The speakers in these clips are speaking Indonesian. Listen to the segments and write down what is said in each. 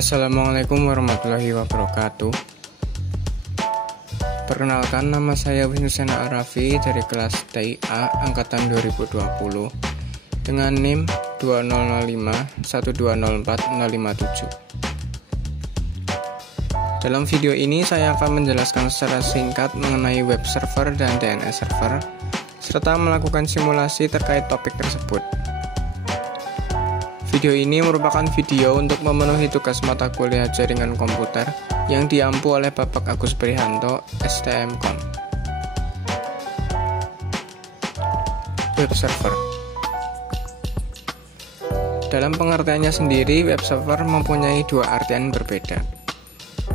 Assalamualaikum warahmatullahi wabarakatuh. Perkenalkan, nama saya Wisnu Sena Arafi dari kelas TIA angkatan 2020 dengan NIM 2005120457. Dalam video ini saya akan menjelaskan secara singkat mengenai web server dan DNS server serta melakukan simulasi terkait topik tersebut. Video ini merupakan video untuk memenuhi tugas mata kuliah jaringan komputer yang diampu oleh Bapak Agus Prihanto, STMKOM. Web server. Dalam pengertiannya sendiri, web server mempunyai dua artian berbeda,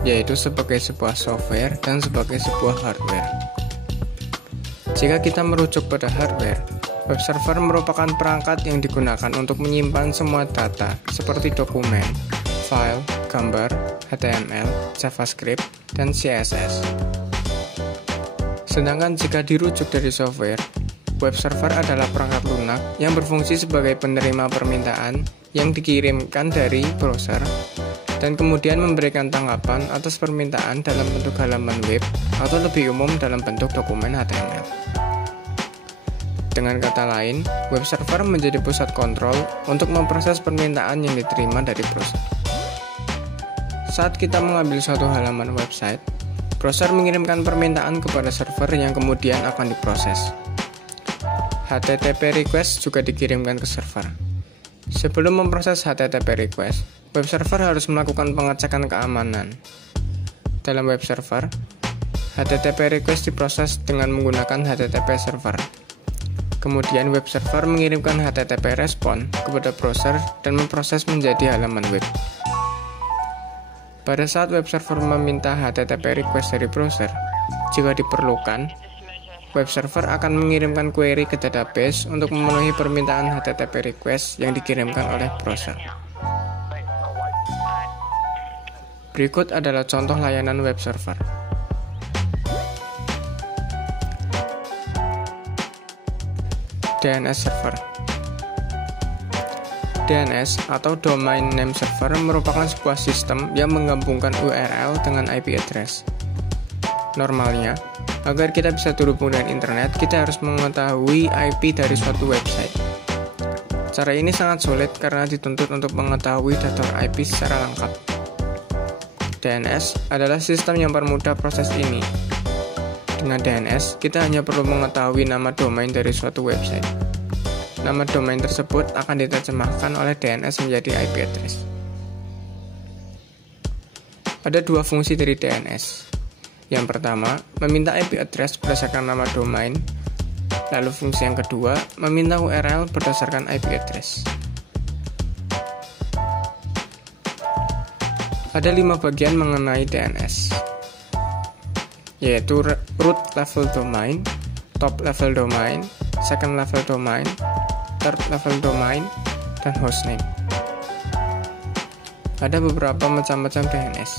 yaitu sebagai sebuah software dan sebagai sebuah hardware. Jika kita merujuk pada hardware, web server merupakan perangkat yang digunakan untuk menyimpan semua data seperti dokumen, file, gambar, HTML, JavaScript, dan CSS. Sedangkan jika dirujuk dari software, web server adalah perangkat lunak yang berfungsi sebagai penerima permintaan yang dikirimkan dari browser dan kemudian memberikan tanggapan atas permintaan dalam bentuk halaman web atau lebih umum dalam bentuk dokumen HTML. Dengan kata lain, web server menjadi pusat kontrol untuk memproses permintaan yang diterima dari browser. Saat kita mengambil suatu halaman website, browser mengirimkan permintaan kepada server yang kemudian akan diproses. HTTP request juga dikirimkan ke server. Sebelum memproses HTTP request, web server harus melakukan pengecekan keamanan. Dalam web server, HTTP request diproses dengan menggunakan HTTP server. Kemudian web server mengirimkan HTTP respon kepada browser dan memproses menjadi halaman web. Pada saat web server meminta HTTP request dari browser, jika diperlukan, web server akan mengirimkan query ke database untuk memenuhi permintaan HTTP request yang dikirimkan oleh browser. Berikut adalah contoh layanan web server. DNS server. DNS atau Domain Name Server merupakan sebuah sistem yang menggabungkan URL dengan IP address. Normalnya, agar kita bisa terhubung dengan internet, kita harus mengetahui IP dari suatu website. Cara ini sangat sulit karena dituntut untuk mengetahui daftar IP secara lengkap. DNS adalah sistem yang mempermudah proses ini. Dengan DNS, kita hanya perlu mengetahui nama domain dari suatu website. Nama domain tersebut akan diterjemahkan oleh DNS menjadi IP address. Ada dua fungsi dari DNS. Yang pertama, meminta IP address berdasarkan nama domain. Lalu fungsi yang kedua, meminta URL berdasarkan IP address. Ada 5 bagian mengenai DNS, yaitu root level domain, top level domain, second level domain, third level domain, dan hostname. Ada beberapa macam-macam DNS,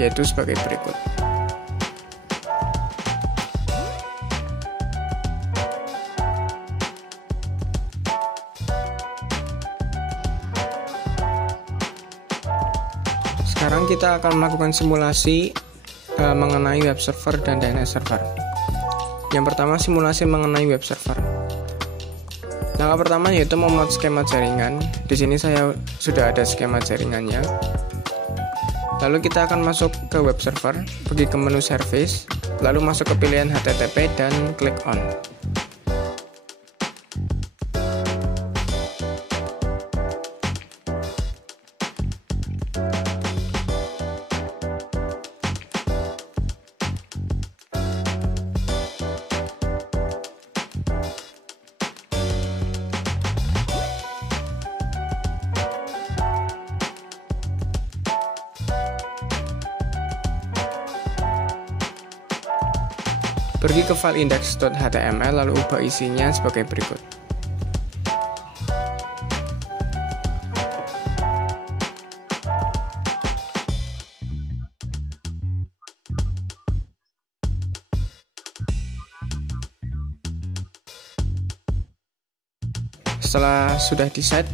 yaitu sebagai berikut. Sekarang kita akan melakukan simulasi mengenai web server dan DNS server. Yang pertama, simulasi mengenai web server. Langkah pertama yaitu membuat skema jaringan. Di sini saya sudah ada skema jaringannya. Lalu kita akan masuk ke web server, pergi ke menu service, lalu masuk ke pilihan HTTP dan klik on. Pergi ke file index.html lalu ubah isinya sebagai berikut. Setelah sudah di set,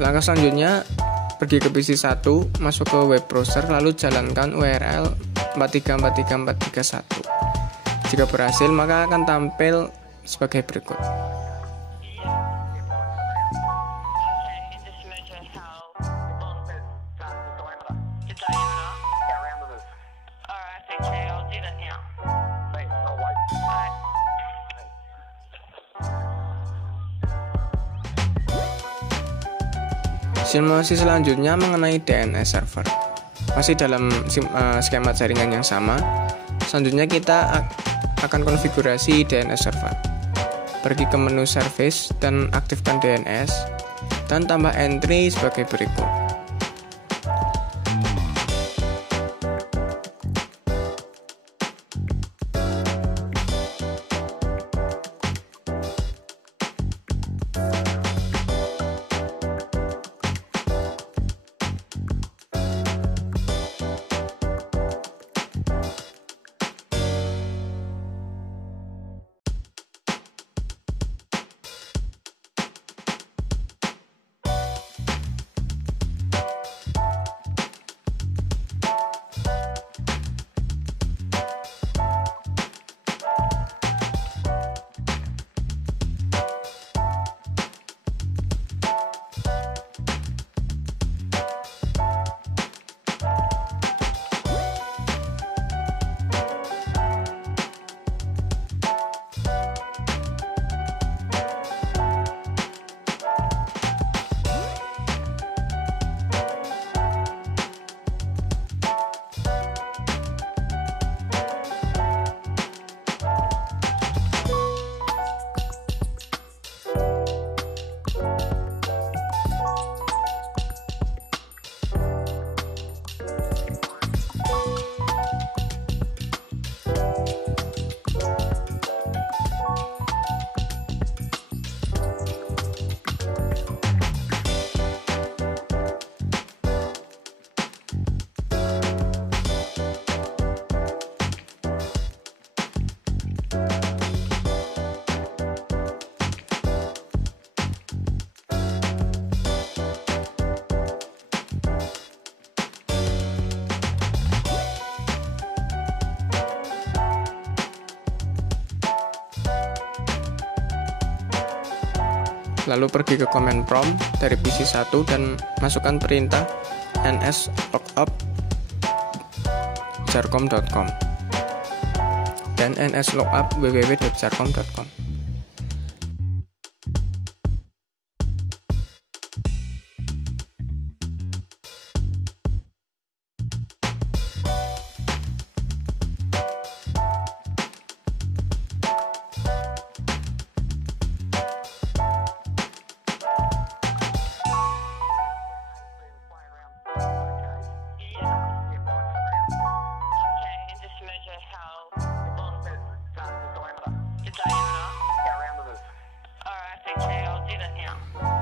langkah selanjutnya pergi ke PC 1, masuk ke web browser, lalu jalankan URL 4343431. Jika berhasil, maka akan tampil sebagai berikut. Simulasi selanjutnya mengenai DNS server. Masih dalam skema jaringan yang sama. Selanjutnya kita akan konfigurasi DNS server. Pergi ke menu service dan aktifkan DNS dan tambah entry sebagai berikut. Lalu pergi ke command prompt dari PC 1 dan masukkan perintah ns-lookup jarcom.com dan ns-lookup www.jarcom.com.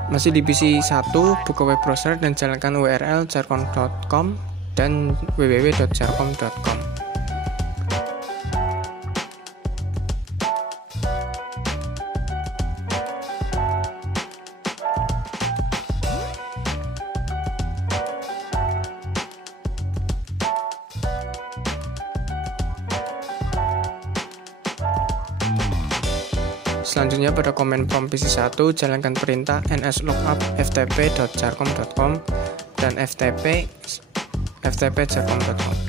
Masih di PC 1, buka web browser dan jalankan URL jarcom.com dan www.jarcom.com. Selanjutnya pada command prompt PC 1 jalankan perintah ns-lookup ftp.jarcom.com dan ftp.jarcom.com.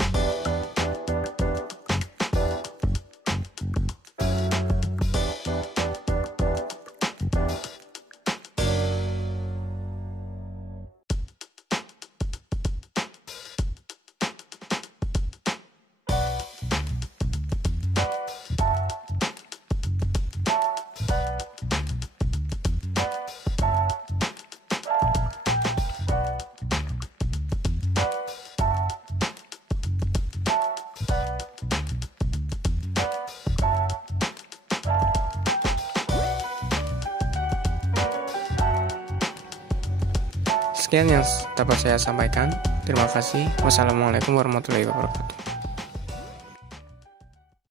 Sekian yang dapat saya sampaikan. Terima kasih. Wassalamualaikum warahmatullahi wabarakatuh.